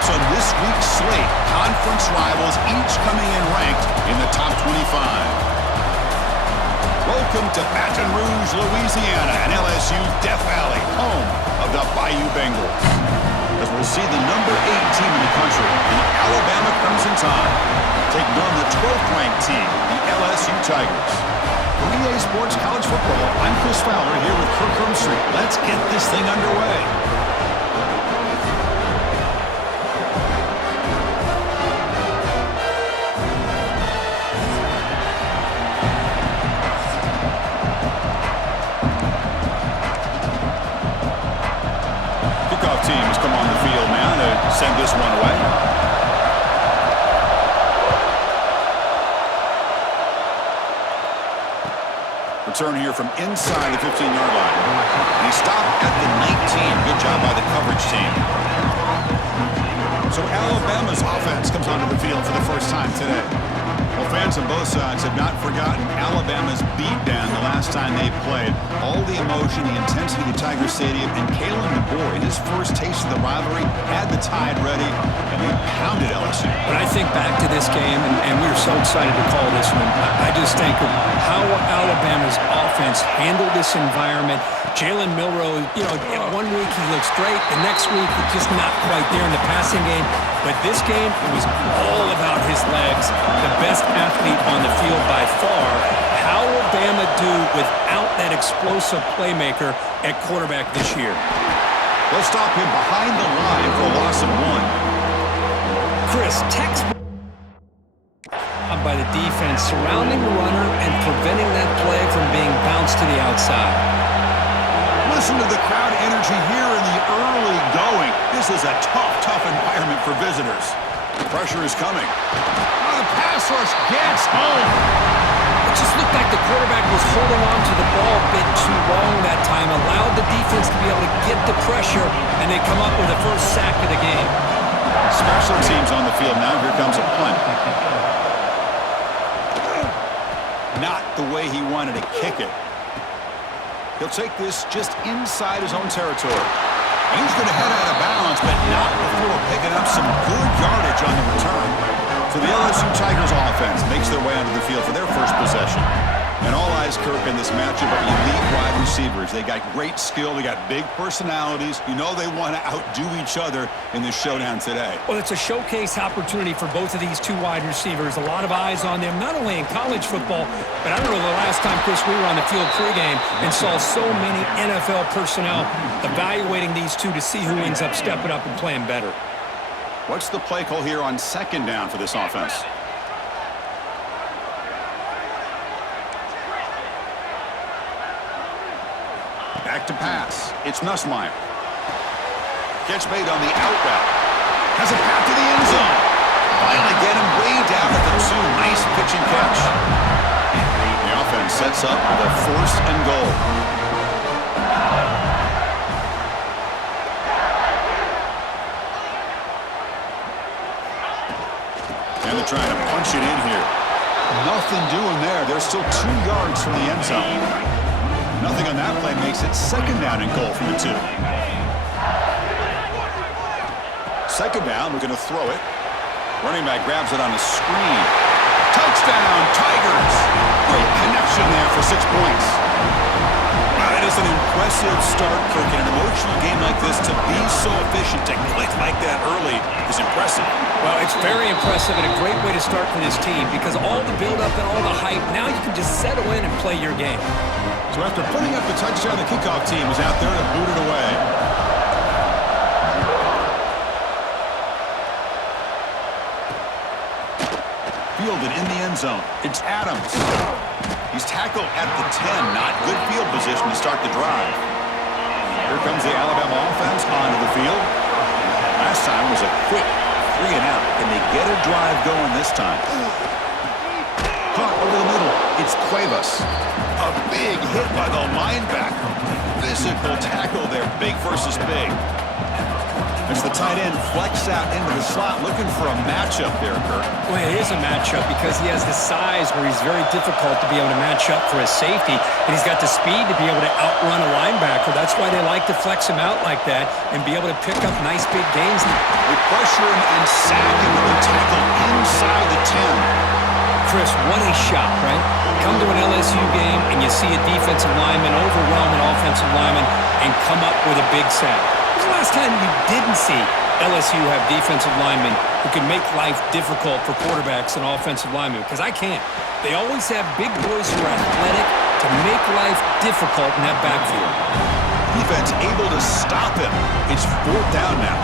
matchups on this week's slate. Conference rivals each coming in ranked in the top 25. Welcome to Baton Rouge, Louisiana, and LSU's Death Valley, home of the Bayou Bengals. As we'll see the number 8 team in the country, the Alabama Crimson Tide, taking on the 12th-ranked team, the LSU Tigers. For EA Sports College Football, I'm Chris Fowler here with Kirk Street. Let's get this thing underway. Team has come on the field now to send this one away. Return here from inside the 15-yard line. And he stopped at the 19. Good job by the coverage team. So Alabama's offense comes onto the field for the first time today. Well, fans on both sides have not forgotten Alabama's beatdown the last time they played. All the emotion, the intensity of Tiger Stadium, and Kalen DeBoer, in his first taste of the rivalry, had the Tide ready, and they pounded LSU. But I think back to this game, and we were so excited to call this one. I just think of how Alabama's offense handled this environment. Jalen Milroe, one week he looks great, the next week he's just not quite there in the passing game. But this game, it was all about his legs. The best athlete on the field by far. How will Bama do without that explosive playmaker at quarterback this year? They'll stop him behind the line for a loss of 1. Chris, by the defense surrounding the runner and preventing that play from being bounced to the outside. Listen to the crowd energy here in the early going. This is a tough environment for visitors. The pressure is coming. Oh, the pass rush gets home. It just looked like the quarterback was holding on to the ball a bit too long that time, allowed the defense to be able to get the pressure, and they come up with the first sack of the game. Special teams on the field now. Here comes a punt. Not the way he wanted to kick it. He'll take this just inside his own territory. And he's going to head out of bounds, but not before picking up some good yardage on the return. So the LSU Tigers offense makes their way onto the field for their first possession. And all eyes, Kirk, in this matchup are elite wide receivers. They got great skill. They got big personalities. You know they want to outdo each other in this showdown today. Well, it's a showcase opportunity for both of these two wide receivers. A lot of eyes on them, not only in college football, but I don't know the last time, Chris, we were on the field pregame and saw so many NFL personnel evaluating these two to see who ends up stepping up and playing better. What's the play call here on second down for this offense? Back to pass. It's Nussmeier. Catch made on the out route. Has a path to the end zone. Finally get him way down at the 2. Nice pitch and catch. The offense sets up with a 1st and goal. And they're trying to punch it in here. Nothing doing there. They're still 2 yards from the end zone. Nothing on that play makes it second down and goal from the 2. Second down, we're going to throw it. Running back grabs it on a screen. Touchdown, Tigers! Great connection there for 6 points. Wow, that is an impressive start, Kirk. In an emotional game like this, to be so efficient, to click like that early is impressive. Well, it's very impressive and a great way to start for this team because all the build-up and all the hype, now you can just settle in and play your game. So after putting up the touchdown, the kickoff team is out there to boot it away. Fielded in the end zone. It's Adams. He's tackled at the 10. Not good field position to start the drive. Here comes the Alabama offense onto the field. Last time was a quick 3 and out. Can they get a drive going this time? Caught over the middle. It's Cuevas. A big hit by the linebacker. Physical tackle there. Big versus big. As the tight end flex out into the slot, looking for a matchup there, Kirk. Well, it is a matchup because he has the size where he's very difficult to be able to match up for his safety, and he's got the speed to be able to outrun a linebacker. That's why they like to flex him out like that and be able to pick up nice big gains. They pressure him and sack him with a tackle inside the 10. Chris, what a shot, right? Come to an LSU game and you see a defensive lineman overwhelm an offensive lineman and come up with a big sack. When was the last time you didn't see LSU have defensive linemen who can make life difficult for quarterbacks and offensive linemen? Because I can't. They always have big boys who are athletic to make life difficult in that backfield. Defense able to stop him. It's 4th down now.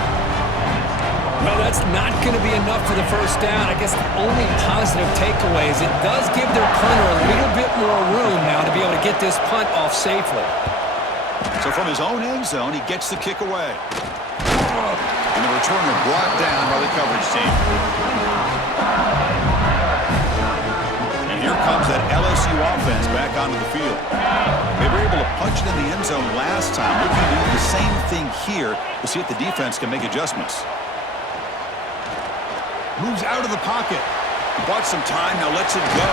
Well, that's not going to be enough for the first down. I guess the only positive takeaway is it does give their punter a little bit more room now to be able to get this punt off safely. So from his own end zone, he gets the kick away. And the returner brought down by the coverage team. And here comes that LSU offense back onto the field. They were able to punch it in the end zone last time. Looking to do the same thing here to see if the defense can make adjustments. Moves out of the pocket. Bought some time, now lets it go.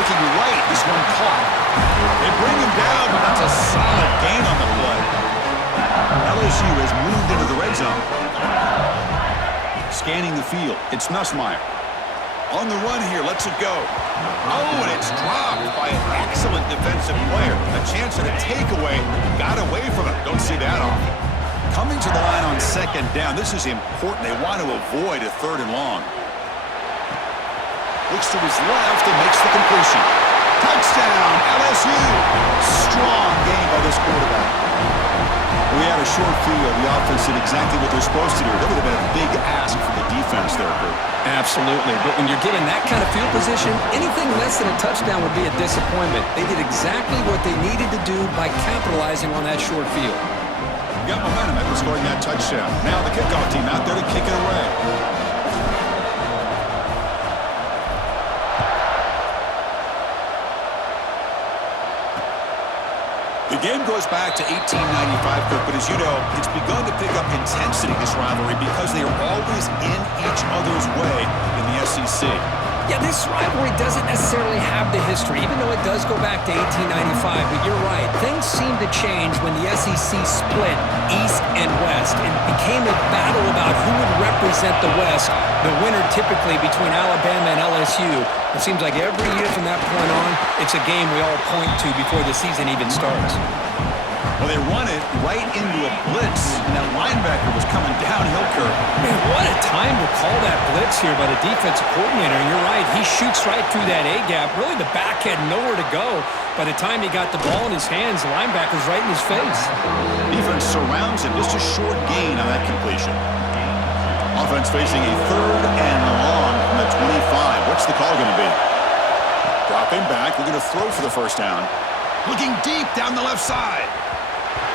Looking right, this one caught. They bring him down, but that's a solid gain on the play. LSU has moved into the red zone. Scanning the field, it's Nussmeier. On the run here, lets it go. Oh, and it's dropped by an excellent defensive player. A chance at a takeaway, got away from it. Don't see that often. Coming to the line on 2nd down, this is important. They want to avoid a 3rd and long. Looks to his left and makes the completion. Touchdown, LSU. Strong game by this quarterback. We had a short field. The offense did exactly what they're supposed to do. That would have been a big ask for the defense there, Kurt. Absolutely. But when you're given that kind of field position, anything less than a touchdown would be a disappointment. They did exactly what they needed to do by capitalizing on that short field. Got momentum after scoring that touchdown. Now the kickoff team out there to kick it away. The game goes back to 1895, Kirk, but as you know, it's begun to pick up intensity, this rivalry, because they are always in each other's way in the SEC. Yeah, this rivalry doesn't necessarily have the history, even though it does go back to 1895. But you're right. Things seem to change when the SEC split East and West. It became a battle about who would represent the West, the winner typically between Alabama and LSU. It seems like every year from that point on, it's a game we all point to before the season even starts. Well, they run it right into a blitz, and that linebacker was coming downhill, Kirk. Man, what a time to call that blitz here by the defensive coordinator. And you're right, he shoots right through that A-gap. Really, the back had nowhere to go. By the time he got the ball in his hands, the linebacker's right in his face. Defense surrounds him. Just a short gain on that completion. Offense facing a 3rd and long from the 25. What's the call going to be? Dropping back, looking to throw for the first down. Looking deep down the left side.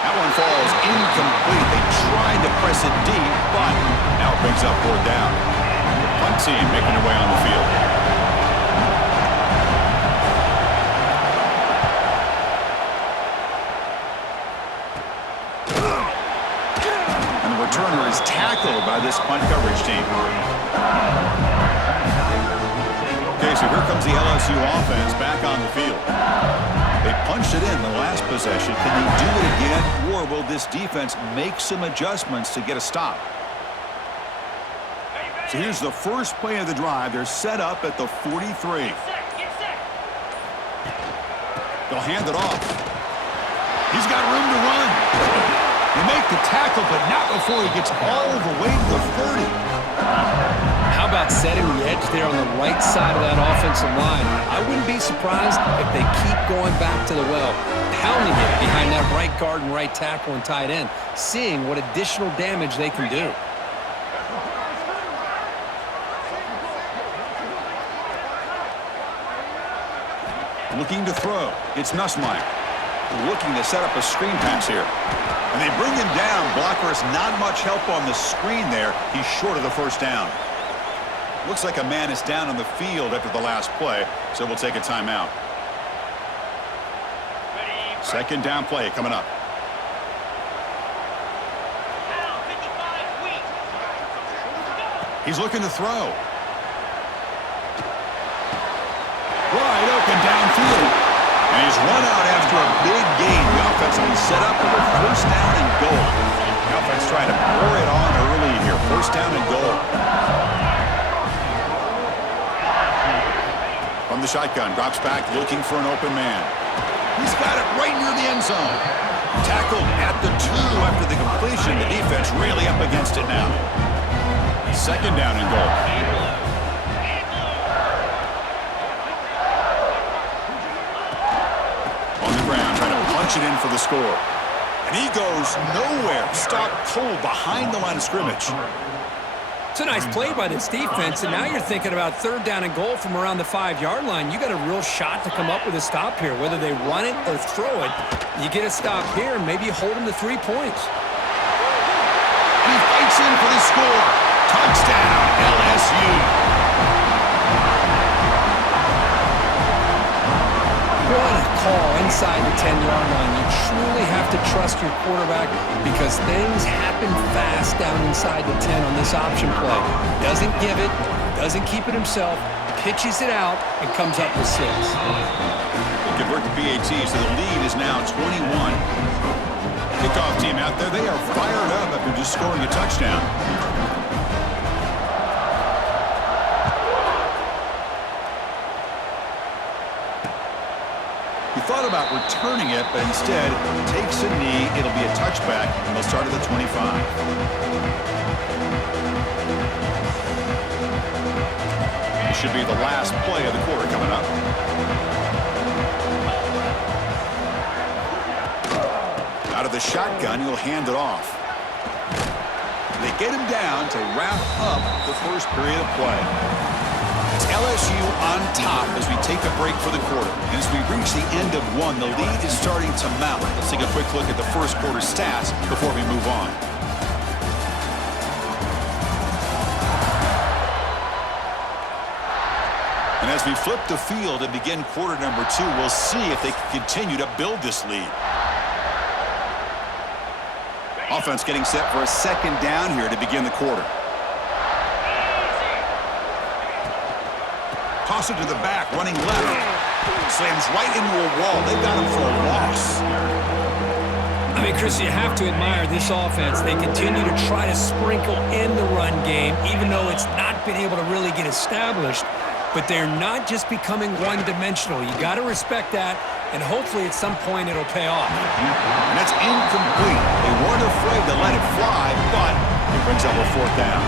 That one falls incomplete. They tried to press it deep, but now it brings up 4th down. The punt team making their way on the field. And the returner is tackled by this punt coverage team. Okay, so here comes the LSU offense back on the field. They punched it in the last possession. Can they do it again, or will this defense make some adjustments to get a stop? So here's the first play of the drive. They're set up at the 43. They'll hand it off. He's got room to run. They make the tackle, but not before he gets all the way to the 30. How about setting the edge there on the right side of that offensive line? I wouldn't be surprised if they keep going back to the well, pounding it behind that right guard and right tackle and tight end, seeing what additional damage they can do. Looking to throw. It's Nussmeier. Looking to set up a screen pass here. And they bring him down. Blocker has not much help on the screen there. He's short of the first down. Looks like a man is down on the field after the last play, so we'll take a timeout. 2nd down play coming up. He's looking to throw. Wide open downfield. And he's run out after a big gain. The offense will be set up for a first down and goal. The offense trying to pour it on early here. First down and goal. From the shotgun, drops back looking for an open man. He's got it right near the end zone. Tackled at the 2 after the completion. The defense really up against it now. Second down and goal. On the ground, trying to punch it in for the score. And he goes nowhere. Stopped cold behind the line of scrimmage. It's a nice play by this defense, and now you're thinking about third down and goal from around the 5-yard line. You got a real shot to come up with a stop here. Whether they run it or throw it, you get a stop here, and maybe you hold them to 3 points. And he fights in for the score. Touchdown, LSU. What a call inside the 10-yard line. You truly have to trust your quarterback because things happen fast down inside the 10 on this option play. Doesn't give it, doesn't keep it himself, pitches it out, and comes up with 6. They convert the PAT, so the lead is now 21. Kickoff team out there, they are fired up after just scoring a touchdown. He thought about returning it, but instead takes a knee. It'll be a touchback, and they'll start at the 25. This should be the last play of the quarter coming up. Out of the shotgun, he'll hand it off. They get him down to wrap up the first period of play. It's LSU on top as we take a break for the quarter. And as we reach the end of one, the lead is starting to mount. Let's take a quick look at the first quarter stats before we move on. And as we flip the field and begin quarter number 2, we'll see if they can continue to build this lead. Offense getting set for a second down here to begin the quarter. Toss it to the back, running left. Slams right into a wall. They've got him for a loss. I mean, Chris, you have to admire this offense. They continue to try to sprinkle in the run game, even though it's not been able to really get established. But they're not just becoming one-dimensional. You got to respect that, and hopefully at some point it'll pay off. And it's incomplete. They weren't afraid to let it fly, but it brings up a fourth down.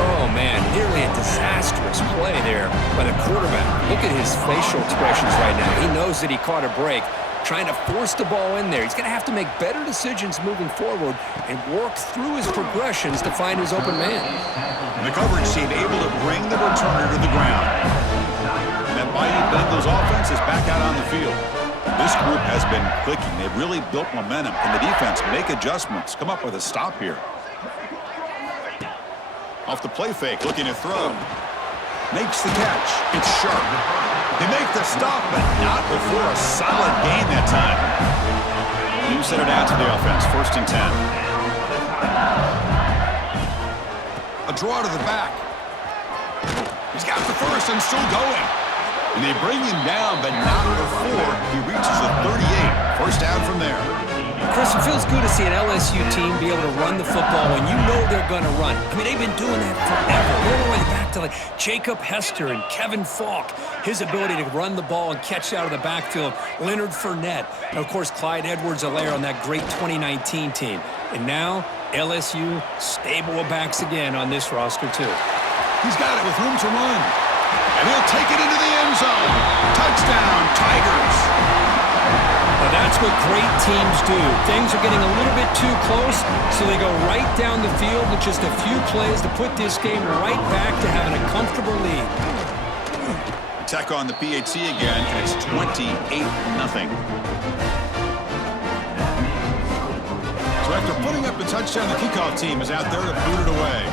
Oh, man, nearly a disastrous play there by the quarterback. Look at his facial expressions right now. He knows that he caught a break, trying to force the ball in there. He's going to have to make better decisions moving forward and work through his progressions to find his open man. And the coverage team able to bring the returner to the ground. And that mighty Bengals offense is back out on the field. This group has been clicking. They've really built momentum. Can the defense make adjustments? Come up with a stop here. Off the play fake, looking to throw. Makes the catch. It's sharp. They make the stop, but not before a solid gain that time. You set it out to the offense. First and 10. A draw to the back. He's got the first and still going. And they bring him down, but not before he reaches the 38. First down from there. Chris, it feels good to see an LSU team be able to run the football when you know they're going to run. I mean, they've been doing that forever. All the way back to like Jacob Hester and Kevin Falk. His ability to run the ball and catch out of the backfield. Leonard Fournette. And, of course, Clyde Edwards-Helaire on that great 2019 team. And now, LSU stable of backs again on this roster, too. He's got it with room to run. And he'll take it into the end zone. Touchdown, Tigers. Well, that's what great teams do. Things are getting a little bit too close, so they go right down the field with just a few plays to put this game right back to having a comfortable lead. Attack on the PAT again, and it's 28-0. So after putting up the touchdown, the kickoff team is out there to boot it away.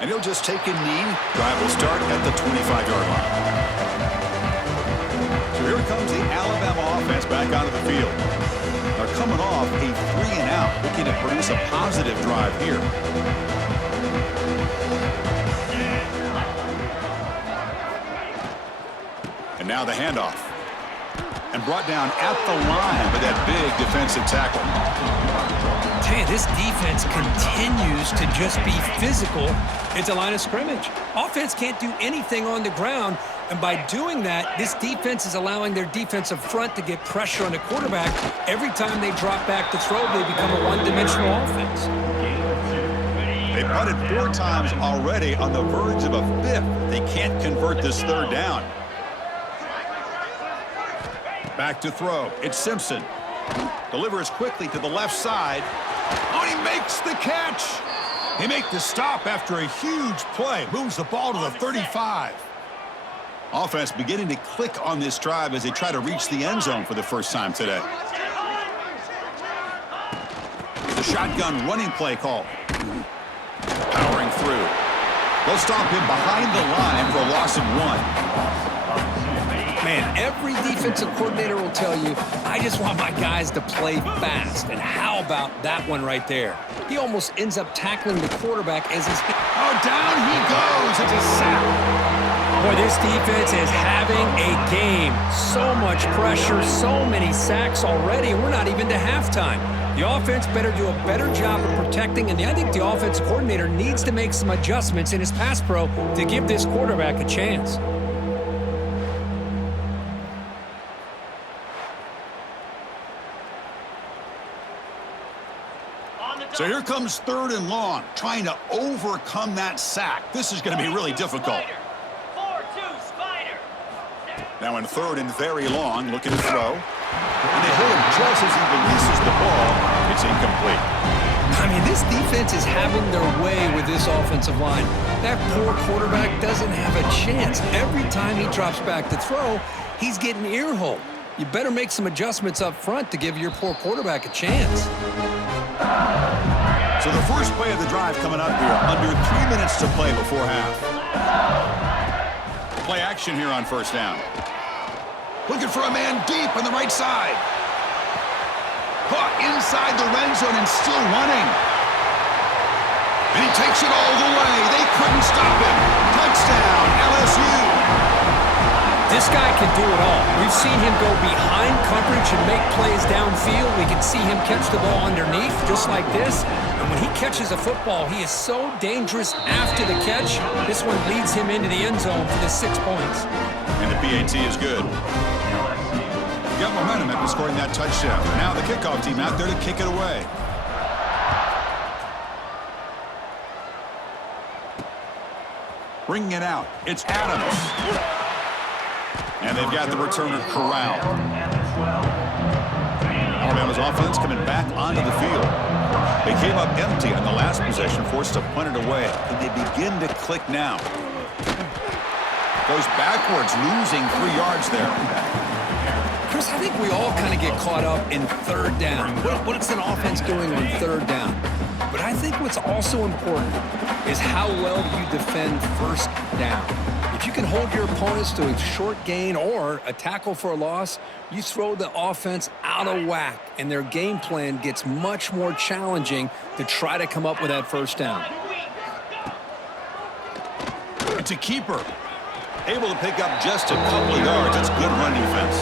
And he'll just take a knee. Drive will start at the 25-yard line. So here comes the Alabama offense back onto the field. They're coming off a 3-and-out, looking to produce a positive drive here. And now the handoff. And brought down at the line with that big defensive tackle. Hey, this defense continues to just be physical at the line of scrimmage. Offense can't do anything on the ground, and by doing that, this defense is allowing their defensive front to get pressure on the quarterback. Every time they drop back to throw, they become a one-dimensional offense. They punted 4 times already, on the verge of a 5th. They can't convert this 3rd down. Back to throw. It's Simpson. Delivers quickly to the left side. Oh, he makes the catch. He makes the stop after a huge play. Moves the ball to the 35. Offense beginning to click on this drive as they try to reach the end zone for the first time today. The shotgun running play call. Powering through. They'll stop him behind the line for a loss of 1. Man, every defensive coordinator will tell you, I just want my guys to play fast. And how about that one right there? He almost ends up tackling the quarterback as he's... Oh, down he goes. It's a sack. Boy, this defense is having a game. So much pressure, so many sacks already, and we're not even to halftime. The offense better do a better job of protecting, and I think the offensive coordinator needs to make some adjustments in his pass pro to give this quarterback a chance. So here comes 3rd and long, trying to overcome that sack. This is going to be really difficult. 4-2 Spider. Now in 3rd and very long, looking to throw. And they hit him just as he releases the ball. It's incomplete. I mean, this defense is having their way with this offensive line. That poor quarterback doesn't have a chance. Every time he drops back to throw, he's getting ear-holed. You better make some adjustments up front to give your poor quarterback a chance. So the first play of the drive coming up here, under 3 minutes to play before half. Play action here on 1st down. Looking for a man deep on the right side. Caught inside the red zone and still running. And he takes it all the way. They couldn't stop him. Touchdown, LSU. This guy can do it all. We've seen him go behind coverage and make plays downfield. We can see him catch the ball underneath, just like this. And when he catches a football, he is so dangerous after the catch. This one leads him into the end zone for the 6 points. And the PAT is good. Got momentum after scoring that touchdown. Now the kickoff team out there to kick it away. Bringing it out. It's Adams. And they've got the returner corralled. Alabama's offense coming back onto the field. They came up empty on the last possession, forced to punt it away. And they begin to click now. Goes backwards, losing 3 yards there. Chris, I think we all kind of get caught up in 3rd down. What's an offense doing on 3rd down? But I think what's also important is how well you defend 1st down. If you can hold your opponents to a short gain or a tackle for a loss, you throw the offense out of whack, and their game plan gets much more challenging to try to come up with that 1st down. It's a keeper. Able to pick up just a couple of yards. It's good run defense.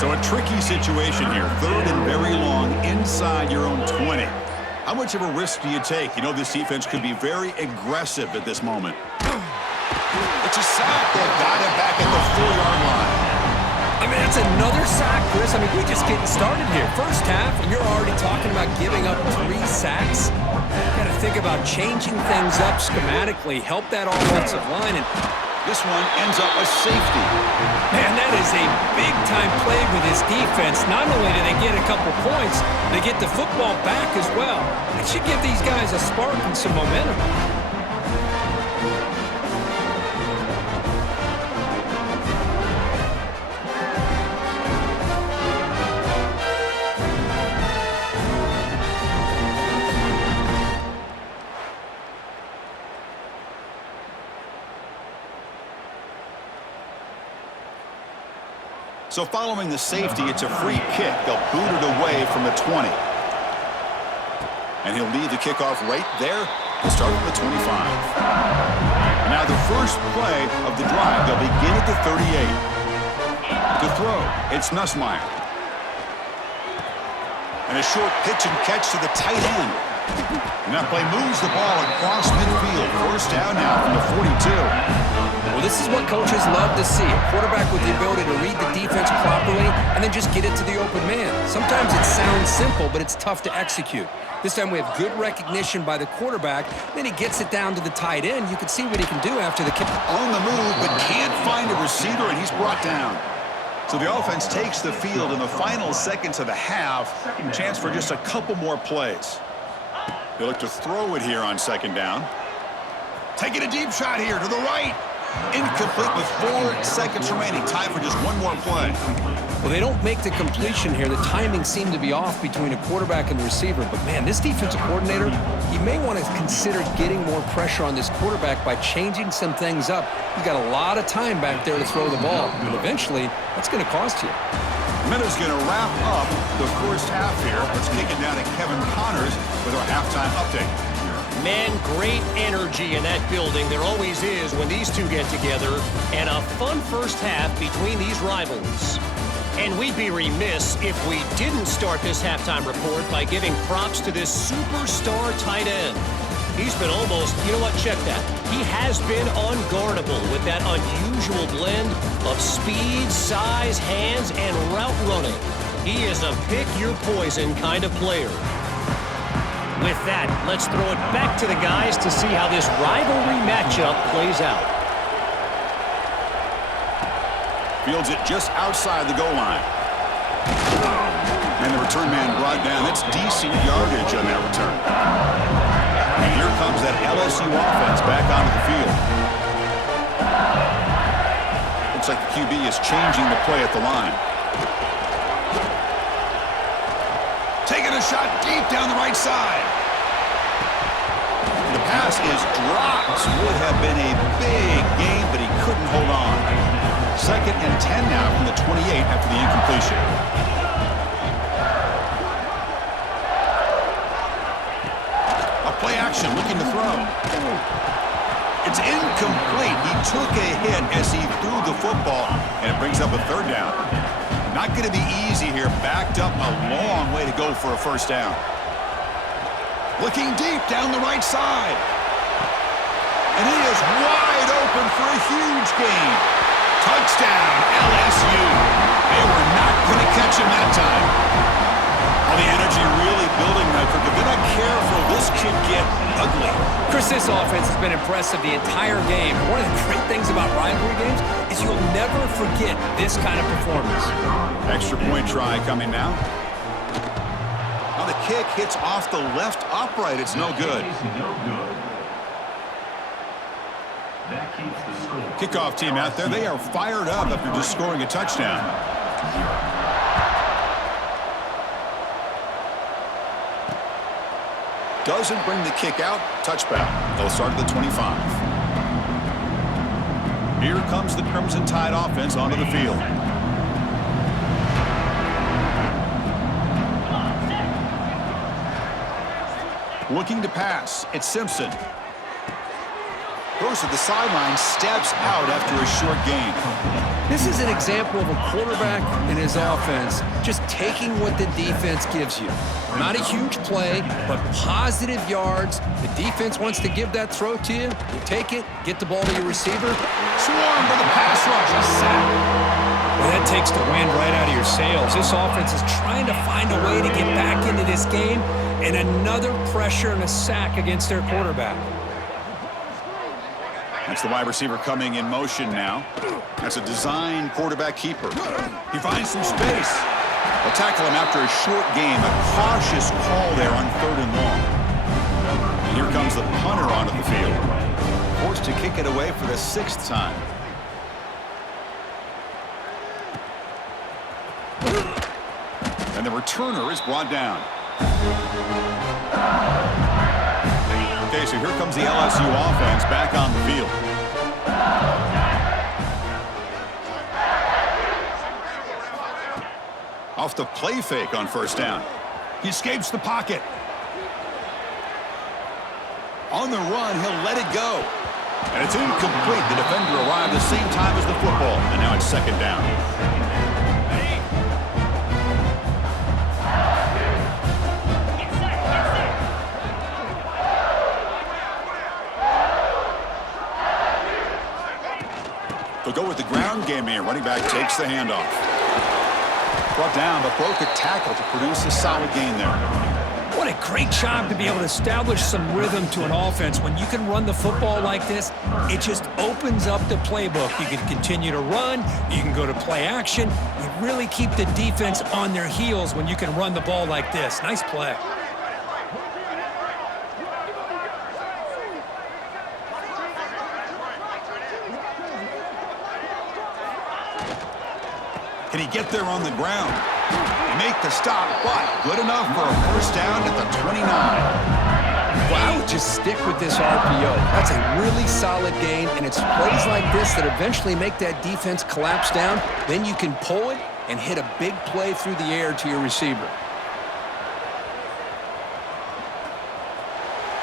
So a tricky situation here. 3rd and very long inside your own 20. How much of a risk do you take? You know this defense could be very aggressive at this moment. It's a sack. They've got him back at the 4-yard line. I mean, that's another sack, Chris. I mean, we're just getting started here. First half, and you're already talking about giving up 3 sacks. Got to think about changing things up schematically, help that offensive line, and this one ends up a safety. man, that is a big-time play with this defense. Not only do they get a couple points, they get the football back as well. It should give these guys a spark and some momentum. So following the safety, it's a free kick. They'll boot it away from the 20. And he'll lead the kickoff right there to start at the 25. And now the first play of the drive. They'll begin at the 38. To throw, it's Nussmeier. And a short pitch and catch to the tight end. And that play moves the ball across midfield. First down now from the 42. Well, this is what coaches love to see. A quarterback with the ability to read the defense properly and then just get it to the open man. Sometimes it sounds simple, but it's tough to execute. This time we have good recognition by the quarterback. Then he gets it down to the tight end. You can see what he can do after the kick. On the move, but can't find a receiver, and he's brought down. So the offense takes the field in the final seconds of the half. Chance for just a couple more plays. They look to throw it here on second down. Taking a deep shot here to the right. Incomplete with 4 seconds remaining. Time for just one more play. Well, they don't make the completion here. The timing seemed to be off between a quarterback and the receiver. But, man, this defensive coordinator, he may want to consider getting more pressure on this quarterback by changing some things up. He's got a lot of time back there to throw the ball. And eventually, that's going to cost you. Minute's going to wrap up the first half here. Let's kick it down to Kevin Connors with our halftime update. Man, great energy in that building. There always is when these two get together. And a fun first half between these rivals. And we'd be remiss if we didn't start this halftime report by giving props to this superstar tight end. He's been almost, you know what, check that. He has been unguardable with that unusual blend of speed, size, hands, and route running. He is a pick-your-poison kind of player. With that, let's throw it back to the guys to see how this rivalry matchup plays out. Fields it just outside the goal line. And the return man brought down. That's decent yardage on that return. And here comes that LSU offense back onto the field. Looks like the QB is changing the play at the line. Taking a shot deep down the right side. The pass is dropped. Would have been a big game, but he couldn't hold on. 2nd and 10 now from the 28 after the incompletion. A play action looking to throw. It's incomplete. He took a hit as he threw the football, and it brings up a 3rd down. Not going to be easy here. Backed up a long way to go for a first down. Looking deep down the right side. And he is wide open for a huge gain. Touchdown, LSU. They were not going to catch him that time. All the energy really building, Michael. If they're not careful, this could get ugly. Chris, this offense has been impressive the entire game. One of the great things about rivalry games is you'll never forget this kind of performance. Extra point try coming now. Now the kick hits off the left upright. It's no good. Kickoff team out there. They are fired up after just scoring a touchdown. Doesn't bring the kick out. Touchback. They'll start at the 25. Here comes the Crimson Tide offense onto the field. Looking to pass. It's Simpson. Goes to the sideline, steps out after a short gain. This is an example of a quarterback and his offense just taking what the defense gives you. Not a huge play, but positive yards. The defense wants to give that throw to you. You take it, get the ball to your receiver. Swarm for the pass rush. A sack. Well, that takes the wind right out of your sails. This offense is trying to find a way to get back into this game, and another pressure and a sack against their quarterback. That's the wide receiver coming in motion now. That's a design quarterback keeper. He finds some space. They'll tackle him after a short game. A cautious call there on 3rd and long. And here comes the punter onto the field. Forced to kick it away for the 6th time. And the returner is brought down. Okay, so here comes the LSU offense back on the field. Off the play fake on first down. He escapes the pocket. On the run, he'll let it go. And it's incomplete. The defender arrived the same time as the football. And now it's second down. They'll go with the ground game here. Running back takes the handoff. Brought down, but broke a tackle to produce a solid gain there. What a great job to be able to establish some rhythm to an offense. When you can run the football like this, it just opens up the playbook. You can continue to run. You can go to play action. You really keep the defense on their heels when you can run the ball like this. Nice play. Can he get there on the ground? Make the stop, but good enough for a first down at the 29. Well, I would just stick with this RPO. That's a really solid gain, and it's plays like this that eventually make that defense collapse down. Then you can pull it and hit a big play through the air to your receiver.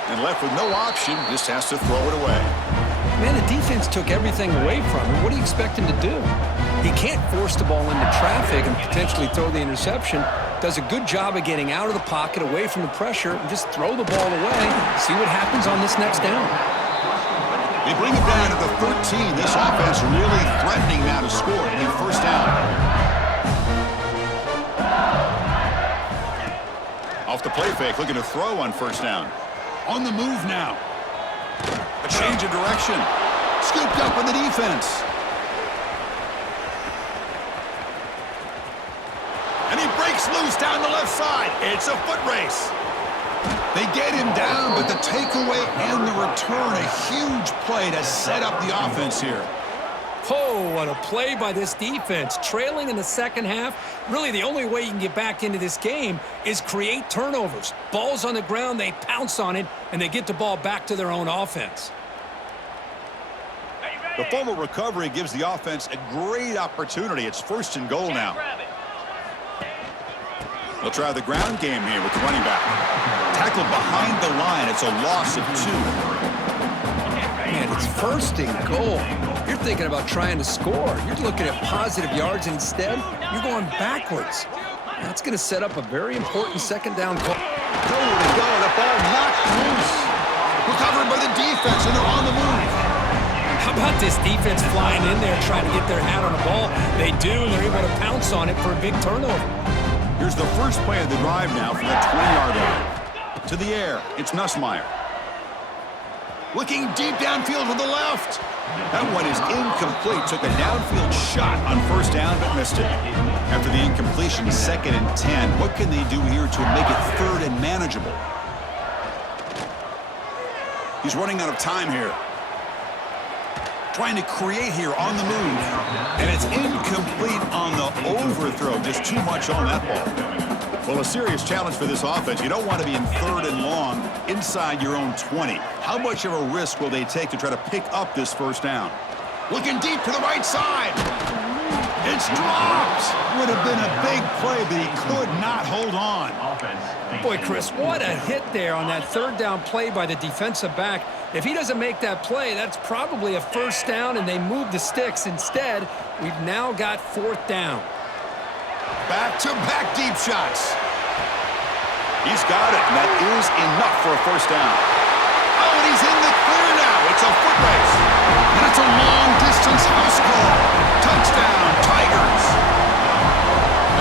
And left with no option, just has to throw it away. Man, the defense took everything away from him. What do you expect him to do? He can't force the ball into traffic and potentially throw the interception. Does a good job of getting out of the pocket, away from the pressure, and just throw the ball away. See what happens on this next down. They bring it down to the 13. This offense really threatening now to score. And first down. Off the play fake, looking to throw on first down. On the move now. A change of direction. Scooped up in the defense. And he breaks loose down the left side. It's a foot race. They get him down, but the takeaway and the return, a huge play to set up the offense here. Oh, what a play by this defense. Trailing in the second half, really the only way you can get back into this game is create turnovers. Ball's on the ground, they pounce on it, and they get the ball back to their own offense. The forward recovery gives the offense a great opportunity. It's first and goal now. They'll try the ground game here with the running back. Tackled behind the line. It's a loss of 2. Man, it's first and goal. You're thinking about trying to score. You're looking at positive yards. Instead, you're going backwards. That's going to set up a very important second down call. Nowhere to go. The ball knocked loose. Recovered by the defense, and they're on the move. How about this defense flying in there trying to get their hat on the ball? They do, and they're able to pounce on it for a big turnover. Here's the first play of the drive now from the 20-yard line. To the air, it's Nussmeier. Looking deep downfield to the left. That one is incomplete. Took a downfield shot on first down, but missed it. After the incompletion, 2nd and 10. What can they do here to make it 3rd and manageable? He's running out of time here. Trying to create here on the move. And it's incomplete on the overthrow. Just too much on that ball. Well, a serious challenge for this offense. You don't want to be in 3rd and long inside your own 20. How much of a risk will they take to try to pick up this first down? Looking deep to the right side. It's dropped. Would have been a big play, but he could not hold on. Boy, Chris, what a hit there on that 3rd down play by the defensive back. If he doesn't make that play, that's probably a first down, and they move the sticks. Instead, we've now got 4th down. Back-to-back deep shots. He's got it, and that is enough for a first down. Oh, and he's in the clear now. It's a foot race. And it's a long-distance house call. Touchdown, Tigers.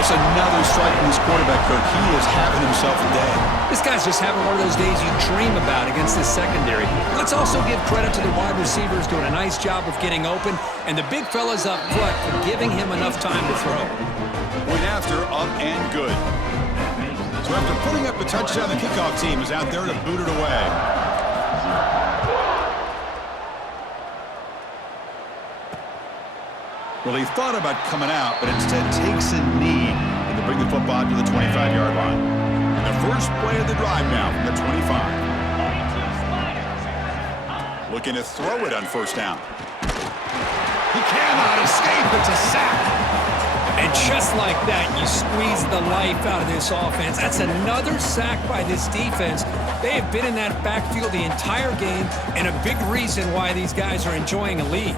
That's another strike from this quarterback, Kirk. He is having himself a day. This guy's just having one of those days you dream about against this secondary. Let's also give credit to the wide receivers doing a nice job of getting open, and the big fellas up front for giving him enough time to throw. Point after, up and good. So after putting up the touchdown, the kickoff team is out there to boot it away. Well, he thought about coming out, but instead takes a knee and to bring the football to the 25-yard line. And the first play of the drive now from the 25. Looking to throw it on first down. He cannot escape. It's a sack. And just like that, you squeeze the life out of this offense. That's another sack by this defense. They have been in that backfield the entire game, and a big reason why these guys are enjoying a lead.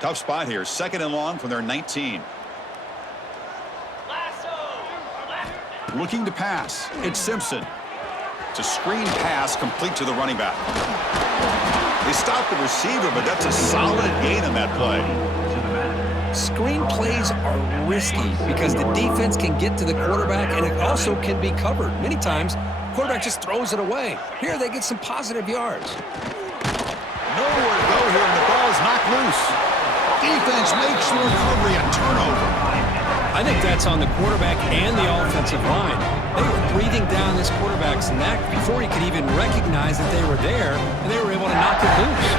Tough spot here. 2nd and long from their 19. Looking to pass. It's Simpson. It's a screen pass complete to the running back. They stopped the receiver, but that's a solid gain on that play. Screen plays are risky because the defense can get to the quarterback, and it also can be covered. Many times, the quarterback just throws it away. Here, they get some positive yards. Nowhere to go here, and the ball is knocked loose. Defense makes the recovery a turnover. I think that's on the quarterback and the offensive line. They were breathing down this quarterback's neck before he could even recognize that they were there, and they were able to knock it loose.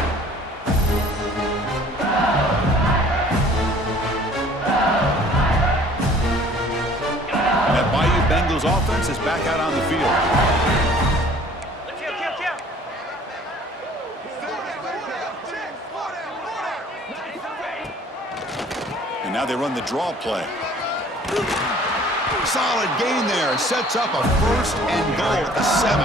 And that Bayou Bengals offense is back out on the field. And now they run the draw play. Solid gain there. Sets up a 1st and goal at the 7.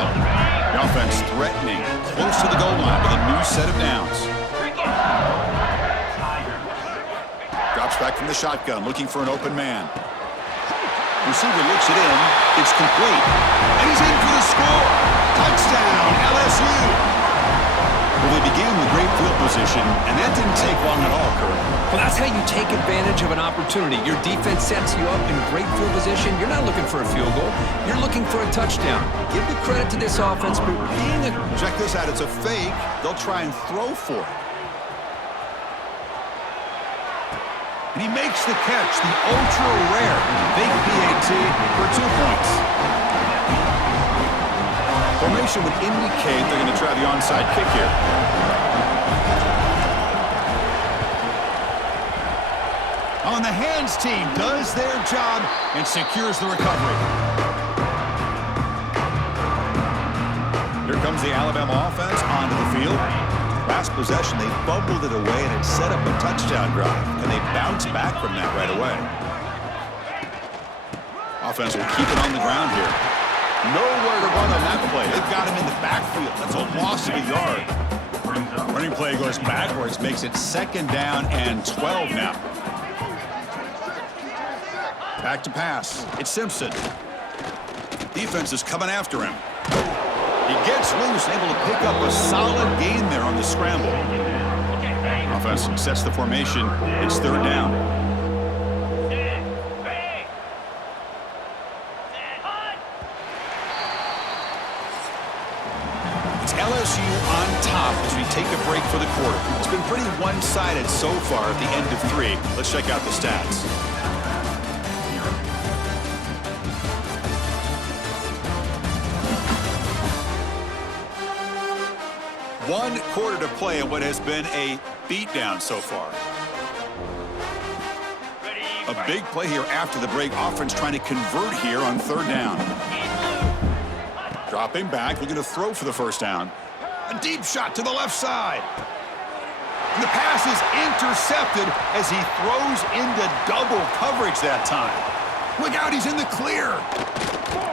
The offense threatening. Close to the goal line with a new set of downs. Drops back from the shotgun, looking for an open man. Receiver looks it in. It's complete. And he's in for the score. Touchdown, LSU. Well, they began with great field position, and that didn't take long at all, Kurt. Well, that's how you take advantage of an opportunity. Your defense sets you up in great field position. You're not looking for a field goal. You're looking for a touchdown. Give the credit to this offense for being a... Check this out. It's a fake. They'll try and throw for it. And he makes the catch, the ultra-rare big PAT for 2 points. Formation would indicate they're going to try the onside kick here. On the hands team does their job and secures the recovery. Here comes the Alabama offense onto the field. Last possession, they fumbled it away and it set up a touchdown drive. And they bounce back from that right away. Offense will keep it on the ground here. Nowhere to run on that play. They've got him in the backfield. That's a loss of a yard. Running play goes backwards, makes it 2nd down and 12 now. Back to pass. It's Simpson. Defense is coming after him. He gets loose, able to pick up a solid gain there on the scramble. Offense sets the formation. It's 3rd down. LSU on top as we take a break for the quarter. It's been pretty one-sided so far at the end of 3. Let's check out the stats. One quarter to play in what has been a beatdown so far. A big play here after the break. Offense trying to convert here on 3rd down. Dropping back, looking to throw for the 1st down. A deep shot to the left side. And the pass is intercepted as he throws into double coverage that time. Look out, he's in the clear.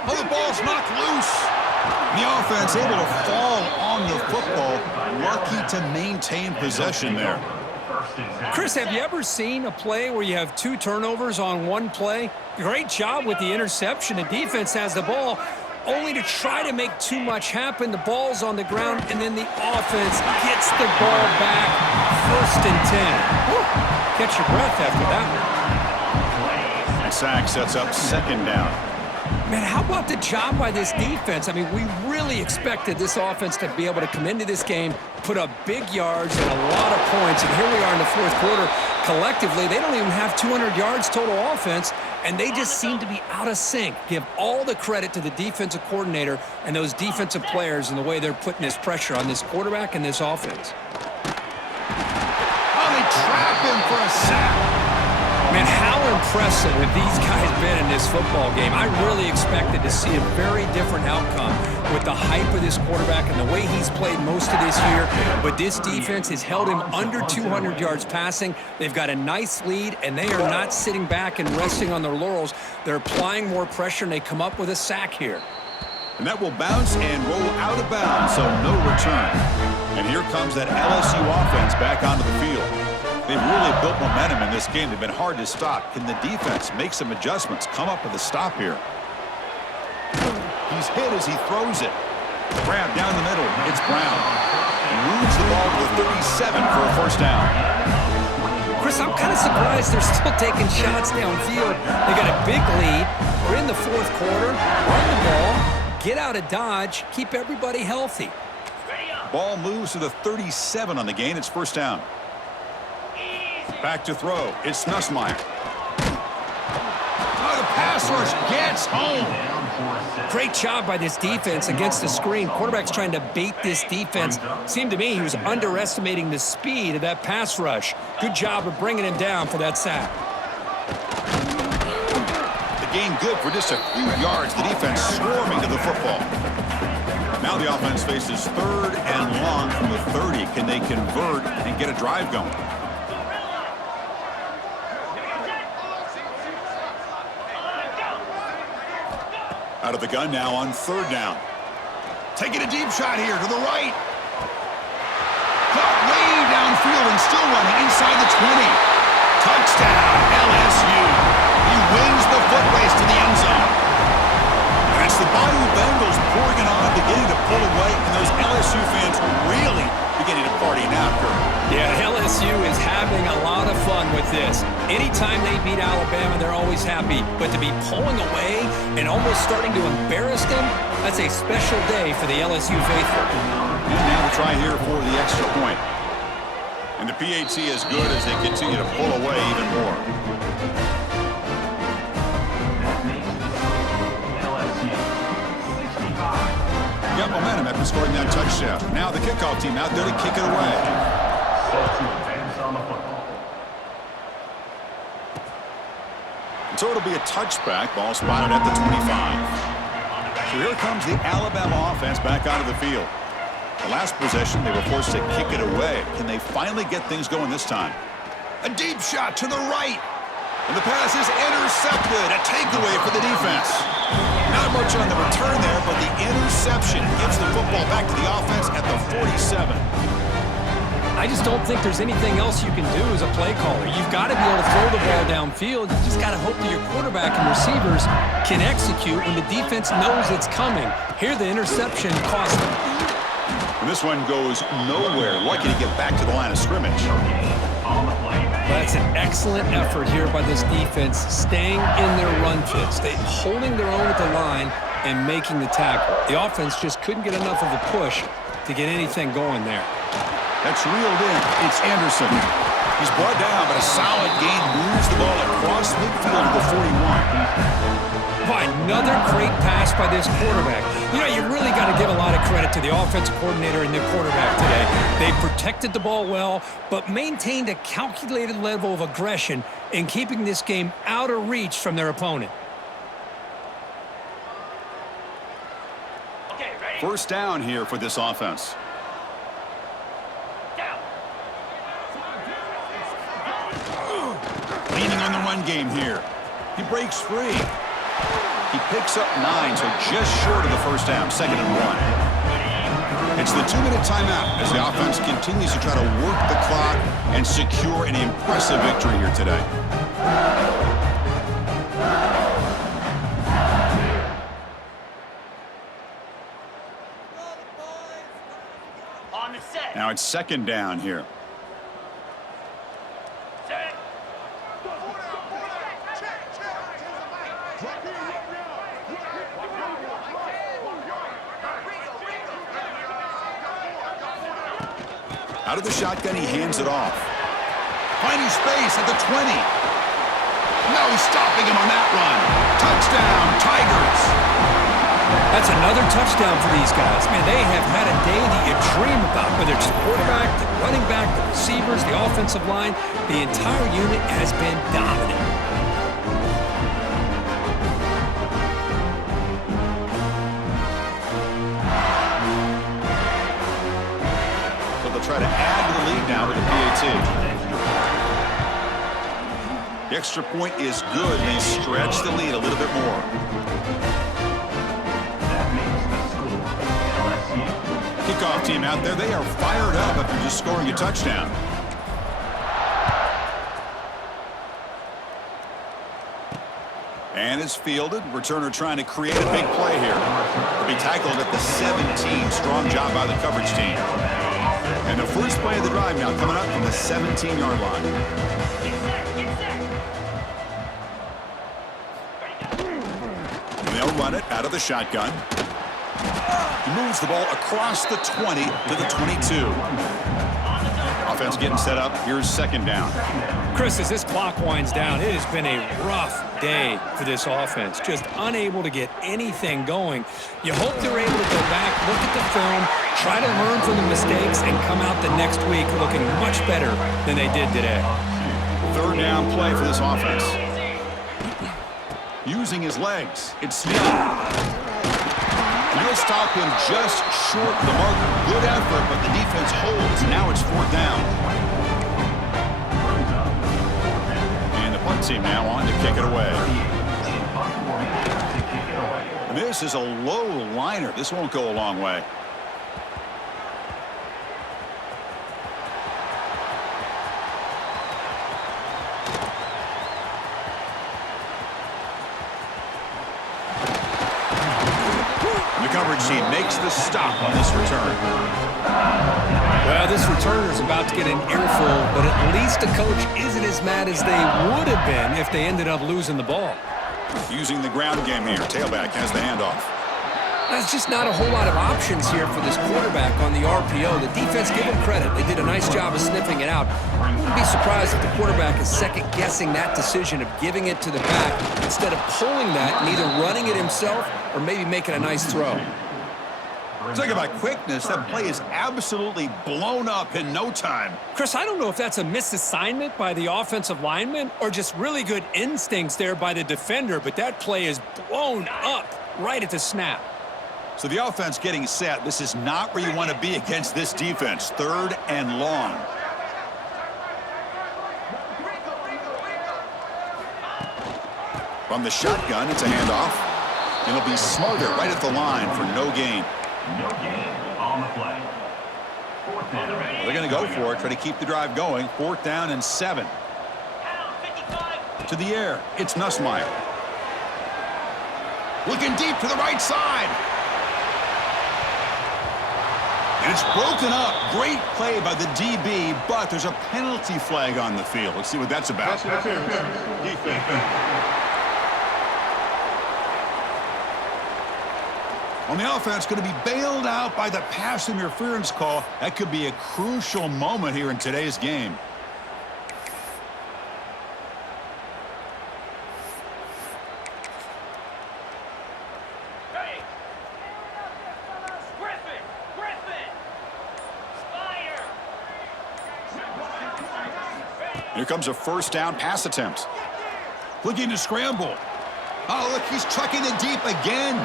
Oh, the ball's knocked loose. And the offense able to fall on the football. Lucky to maintain possession there. Chris, have you ever seen a play where you have 2 turnovers on one play? Great job with the interception. The defense has the ball, only to try to make too much happen. The ball's on the ground, and then the offense gets the ball back. 1st and 10. Woo. Catch your breath after that one. And sack sets up 2nd down. Man, how about the job by this defense? I mean, we really expected this offense to be able to come into this game, put up big yards and a lot of points, and here we are in the 4th quarter. Collectively, they don't even have 200 yards total offense, and they just seem to be out of sync. Give all the credit to the defensive coordinator and those defensive players and the way they're putting this pressure on this quarterback and this offense. Oh, they trap him for a sack. Man, how impressive have these guys been in this football game? I really expected to see a very different outcome with the hype of this quarterback and the way he's played most of this year. But this defense has held him under 200 yards passing. They've got a nice lead, and they are not sitting back and resting on their laurels. They're applying more pressure, and they come up with a sack here. And that will bounce and roll out of bounds, so no return. And here comes that LSU offense back onto the field. They've really built momentum in this game. They've been hard to stop. Can the defense make some adjustments, come up with a stop here? He's hit as he throws it. Grab down the middle. It's Brown. He moves the ball to the 37 for a first down. Chris, I'm kind of surprised they're still taking shots downfield. They got a big lead. We're in the fourth quarter. Run the ball. Get out of Dodge. Keep everybody healthy. Ball moves to the 37 on the gain. It's first down. Back to throw. It's Nussmeier. Oh, the pass rush gets home. Great job by this defense against the screen. Quarterback's trying to bait this defense. Seemed to me he was underestimating the speed of that pass rush. Good job of bringing him down for that sack. The gain good for just a few yards. The defense swarming to the football. Now the offense faces third and long from the 30. Can they convert and get a drive going? Out of the gun now on third down. Taking a deep shot here to the right. Caught way downfield and still running inside the 20. Touchdown, LSU. He wins the foot race to the end zone. And it's the Bayou Bengals pouring it on, beginning to pull away, and those LSU fans really beginning to party now, Kurt. Yeah, LSU is having a lot of fun with this. Anytime they beat Alabama, they're always happy. But to be pulling away and almost starting to embarrass them, that's a special day for the LSU faithful. And now to try here for the extra point. And the PAT is good as they continue to pull away even more. Got momentum after scoring that touchdown. Now the kickoff team out there to kick it away. So it'll be a touchback. Ball spotted at the 25. So here comes the Alabama offense back onto the field. The last possession, they were forced to kick it away. Can they finally get things going this time? A deep shot to the right. And the pass is intercepted. A takeaway for the defense. Not much on the return there, but the interception gives the football back to the offense at the 47. I just don't think there's anything else you can do as a play caller. You've got to be able to throw the ball downfield. You just got to hope that your quarterback and receivers can execute when the defense knows it's coming. Here, the interception cost them. And this one goes nowhere. Lucky to get back to the line of scrimmage. That's an excellent effort here by this defense, staying in their run fit, holding their own at the line and making the tackle. The offense just couldn't get enough of a push to get anything going there. That's reeled in. It's Anderson. He's brought down, but a solid gain moves the ball across midfield to the 41. Boy, another great pass by this quarterback. You know, you really got to give a lot of credit to the offensive coordinator and the quarterback today. They protected the ball well, but maintained a calculated level of aggression in keeping this game out of reach from their opponent. Okay, ready? First down here for this offense. Leaning on the run game here. He breaks free. He picks up 9, so just short of the first down, 2nd and 1. It's the 2-minute timeout as the offense continues to try to work the clock and secure an impressive victory here today. On the set. Now it's 2nd down here. Set. Out of the shotgun, he hands it off. Finding space at the 20. No stopping him on that run. Touchdown, Tigers. That's another touchdown for these guys. Man, they have had a day that you dream about, whether it's the quarterback, the running back, the receivers, the offensive line. The entire unit has been dominant. So they'll try to add to the lead now with the PAT. The extra point is good, and they stretch the lead a little bit more. Kickoff team out there, they are fired up after just scoring a touchdown. And it's fielded. Returner trying to create a big play here. He'll be tackled at the 17. Strong job by the coverage team. And the first play of the drive now coming up from the 17-yard line. They'll run it out of the shotgun. He moves the ball across the 20 to the 22. Offense getting set up. Here's second down. Chris, as this clock winds down, it has been a rough day for this offense. Just unable to get anything going. You hope they're able to go back, look at the film, try to learn from the mistakes, and come out the next week looking much better than they did today. Third down play for this offense. Using his legs, it's Smith. And he'll stop him just short of the mark. Good effort, but the defense holds. Now it's fourth down. And the punt team now on to kick it away. And this is a low liner. This won't go a long way. Coverage team makes the stop on this return. Well, this returner is about to get an earful, but at least the coach isn't as mad as they would have been if they ended up losing the ball. Using the ground game here. Tailback has the handoff. There's just not a whole lot of options here for this quarterback on the RPO. The defense, give them credit. They did a nice job of sniffing it out. I wouldn't be surprised if the quarterback is second-guessing that decision of giving it to the back instead of pulling that and either running it himself or maybe making a nice throw. Talk about quickness. That play is absolutely blown up in no time. Chris, I don't know if that's a misassignment by the offensive lineman or just really good instincts there by the defender, but that play is blown up right at the snap. So the offense getting set. This is not where you want to be against this defense. Third and long. From the shotgun, it's a handoff. And it'll be Smarter right at the line for no gain. No gain on the play. They're going to go for it, try to keep the drive going. Fourth down and 7. To the air, it's Nussmeier. Looking deep to the right side. And it's broken up. Great play by the DB, but there's a penalty flag on the field. Let's see what that's about. Defense. On the offense, going to be bailed out by the pass interference call. That could be a crucial moment here in today's game. Here comes a first down pass attempt. Looking to scramble. Oh, look, he's chucking it deep again.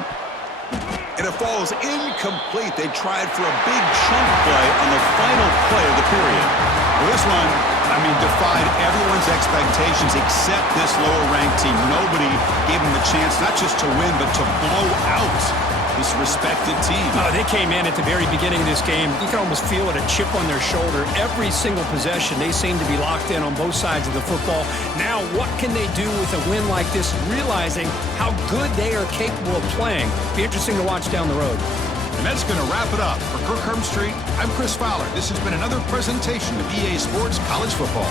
And it falls incomplete. They tried for a big chunk play on the final play of the period. Well, this one, defied everyone's expectations except this lower-ranked team. Nobody gave them the chance not just to win, but to blow out this respected team. They came in at the very beginning of this game. You can almost feel it, a chip on their shoulder. Every single possession, they seem to be locked in on both sides of the football. Now, what can they do with a win like this, realizing how good they are capable of playing? Be interesting to watch down the road. And that's going to wrap it up. For Kirk Street, I'm Chris Fowler. This has been another presentation of EA Sports College Football.